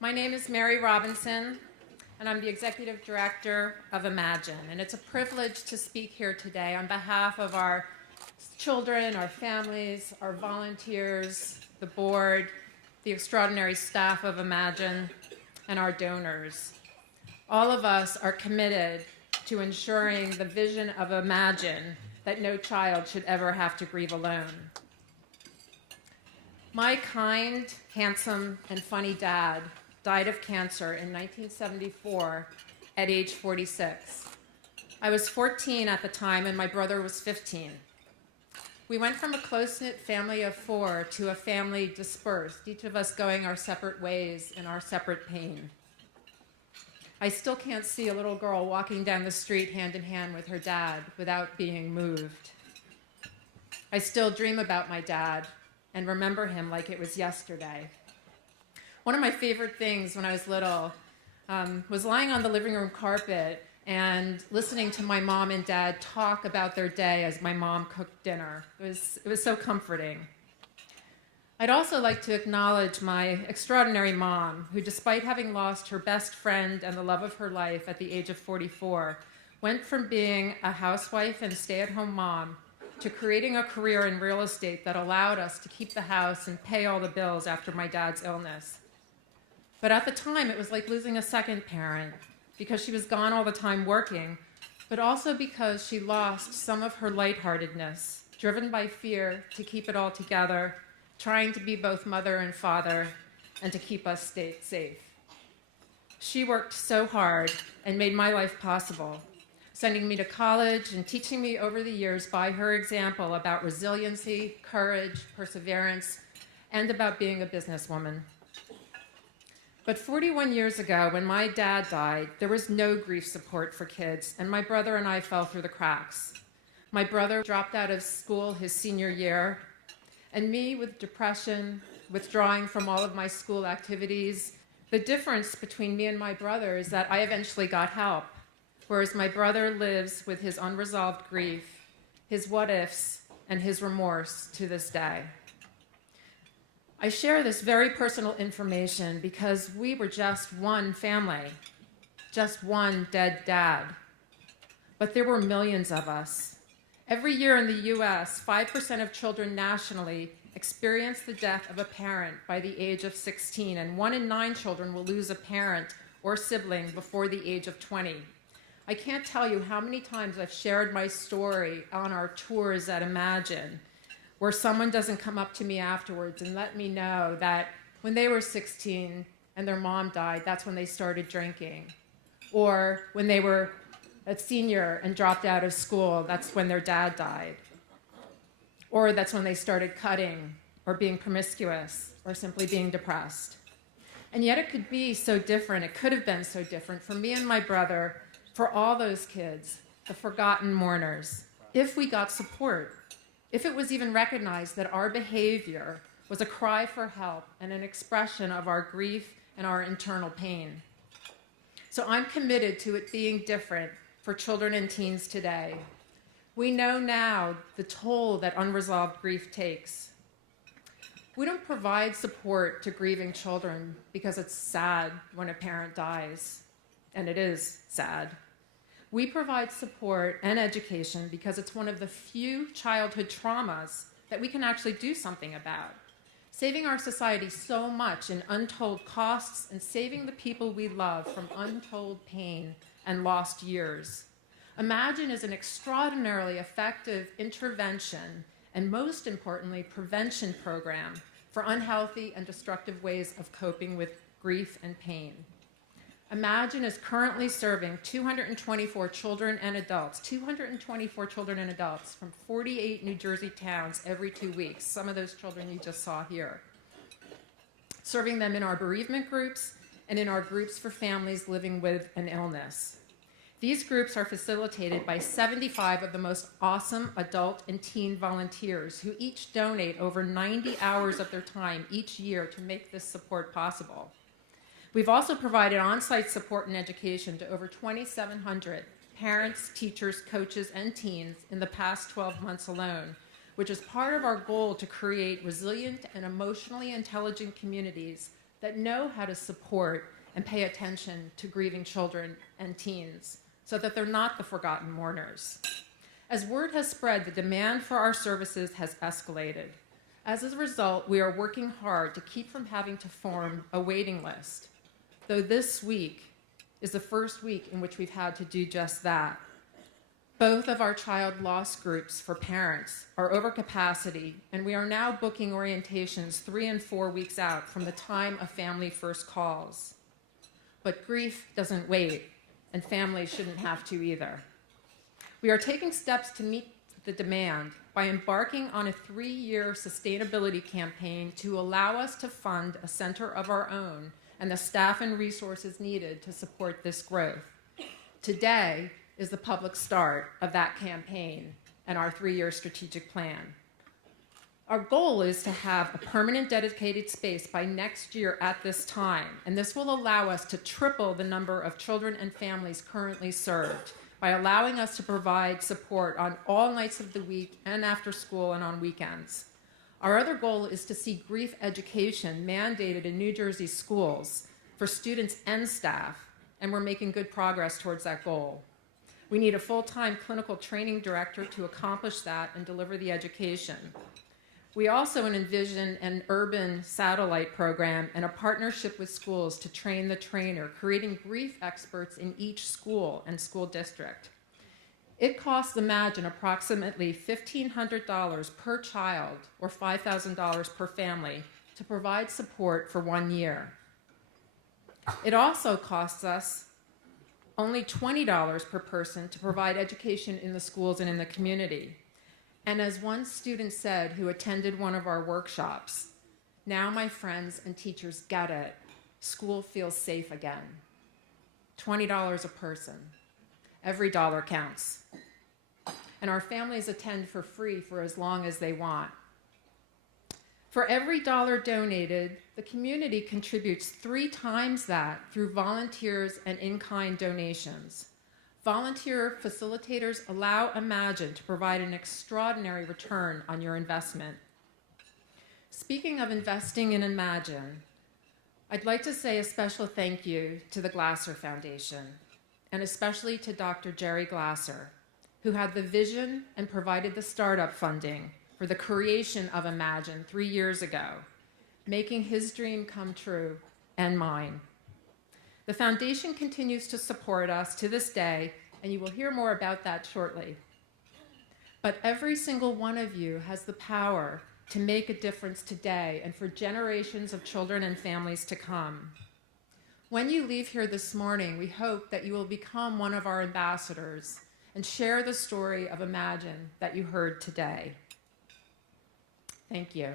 My name is Mary Robinson, and I'm the Executive Director of Imagine. And it's a privilege to speak here today on behalf of our children, our families, our volunteers, the board, the extraordinary staff of Imagine, and our donors. All of us are committed to ensuring the vision of Imagine that no child should ever have to grieve alone. My kind, handsome, and funny dad died of cancer in 1974 at age 46. I was 14 at the time, and my brother was 15. We went from a close-knit family of 4 to a family dispersed, each of us going our separate ways in our separate pain. I still can't see a little girl walking down the street hand in hand with her dad without being moved. I still dream about my dad and remember him like it was yesterday. One of my favorite things when I was little was lying on the living room carpet and listening to my mom and dad talk about their day as my mom cooked dinner. It was so comforting. I'd also like to acknowledge my extraordinary mom, who, despite having lost her best friend and the love of her life at the age of 44, went from being a housewife and stay-at-home mom to creating a career in real estate that allowed us to keep the house and pay all the bills after my dad's illness. But at the time, it was like losing a second parent, because she was gone all the time working, but also because she lost some of her lightheartedness, driven by fear to keep it all together, trying to be both mother and father, and to keep us safe. She worked so hard and made my life possible, sending me to college and teaching me over the years by her example about resiliency, courage, perseverance, and about being a businesswoman. But 41 years ago, when my dad died, there was no grief support for kids, and my brother and I fell through the cracks. My brother dropped out of school his senior year, and me with depression, withdrawing from all of my school activities. The difference between me and my brother is that I eventually got help, whereas my brother lives with his unresolved grief, his what-ifs, and his remorse to this day. I share this very personal information because we were just one family, just one dead dad. But there were millions of us. Every year in the US, 5% of children nationally experience the death of a parent by the age of 16, and 1 in 9 children will lose a parent or sibling before the age of 20. I can't tell you how many times I've shared my story on our tours at Imagine, where someone doesn't come up to me afterwards and let me know that when they were 16 and their mom died, that's when they started drinking. Or when they were a senior and dropped out of school, that's when their dad died. Or that's when they started cutting, or being promiscuous, or simply being depressed. And yet it could be so different, it could have been so different for me and my brother, for all those kids, the forgotten mourners, if we got support, if it was even recognized that our behavior was a cry for help and an expression of our grief and our internal pain. So I'm committed to it being different for children and teens today. We know now the toll that unresolved grief takes. We don't provide support to grieving children because it's sad when a parent dies, and it is sad. We provide support and education because it's one of the few childhood traumas that we can actually do something about, saving our society so much in untold costs and saving the people we love from untold pain and lost years. Imagine is an extraordinarily effective intervention and, most importantly, prevention program for unhealthy and destructive ways of coping with grief and pain. Imagine is currently serving 224 children and adults from 48 New Jersey towns every 2 weeks, some of those children you just saw here, serving them in our bereavement groups and in our groups for families living with an illness. These groups are facilitated by 75 of the most awesome adult and teen volunteers who each donate over 90 hours of their time each year to make this support possible. We've also provided on-site support and education to over 2,700 parents, teachers, coaches, and teens in the past 12 months alone, which is part of our goal to create resilient and emotionally intelligent communities that know how to support and pay attention to grieving children and teens so that they're not the forgotten mourners. As word has spread, the demand for our services has escalated. As a result, we are working hard to keep from having to form a waiting list, though this week is the first week in which we've had to do just that. Both of our child loss groups for parents are over capacity, and we are now booking orientations 3 and 4 weeks out from the time a family first calls. But grief doesn't wait, and families shouldn't have to either. We are taking steps to meet the demand by embarking on a 3-year sustainability campaign to allow us to fund a center of our own and the staff and resources needed to support this growth. Today is the public start of that campaign and our 3-year strategic plan. Our goal is to have a permanent dedicated space by next year at this time, and this will allow us to triple the number of children and families currently served by allowing us to provide support on all nights of the week and after school and on weekends. Our other goal is to see grief education mandated in New Jersey schools for students and staff, and we're making good progress towards that goal. We need a full-time clinical training director to accomplish that and deliver the education. We also envision an urban satellite program and a partnership with schools to train the trainer, creating grief experts in each school and school district. It costs Imagine approximately $1,500 per child or $5,000 per family to provide support for 1 year. It also costs us only $20 per person to provide education in the schools and in the community. And as one student said who attended one of our workshops, now my friends and teachers get it. School feels safe again. $20 a person. Every dollar counts. And our families attend for free for as long as they want. For every dollar donated, the community contributes 3 times that through volunteers and in-kind donations. Volunteer facilitators allow Imagine to provide an extraordinary return on your investment. Speaking of investing in Imagine, I'd like to say a special thank you to the Glasser Foundation, and especially to Dr. Jerry Glasser, who had the vision and provided the startup funding for the creation of Imagine 3 years ago, making his dream come true and mine. The foundation continues to support us to this day, and you will hear more about that shortly. But every single one of you has the power to make a difference today and for generations of children and families to come. When you leave here this morning, we hope that you will become one of our ambassadors and share the story of Imagine that you heard today. Thank you.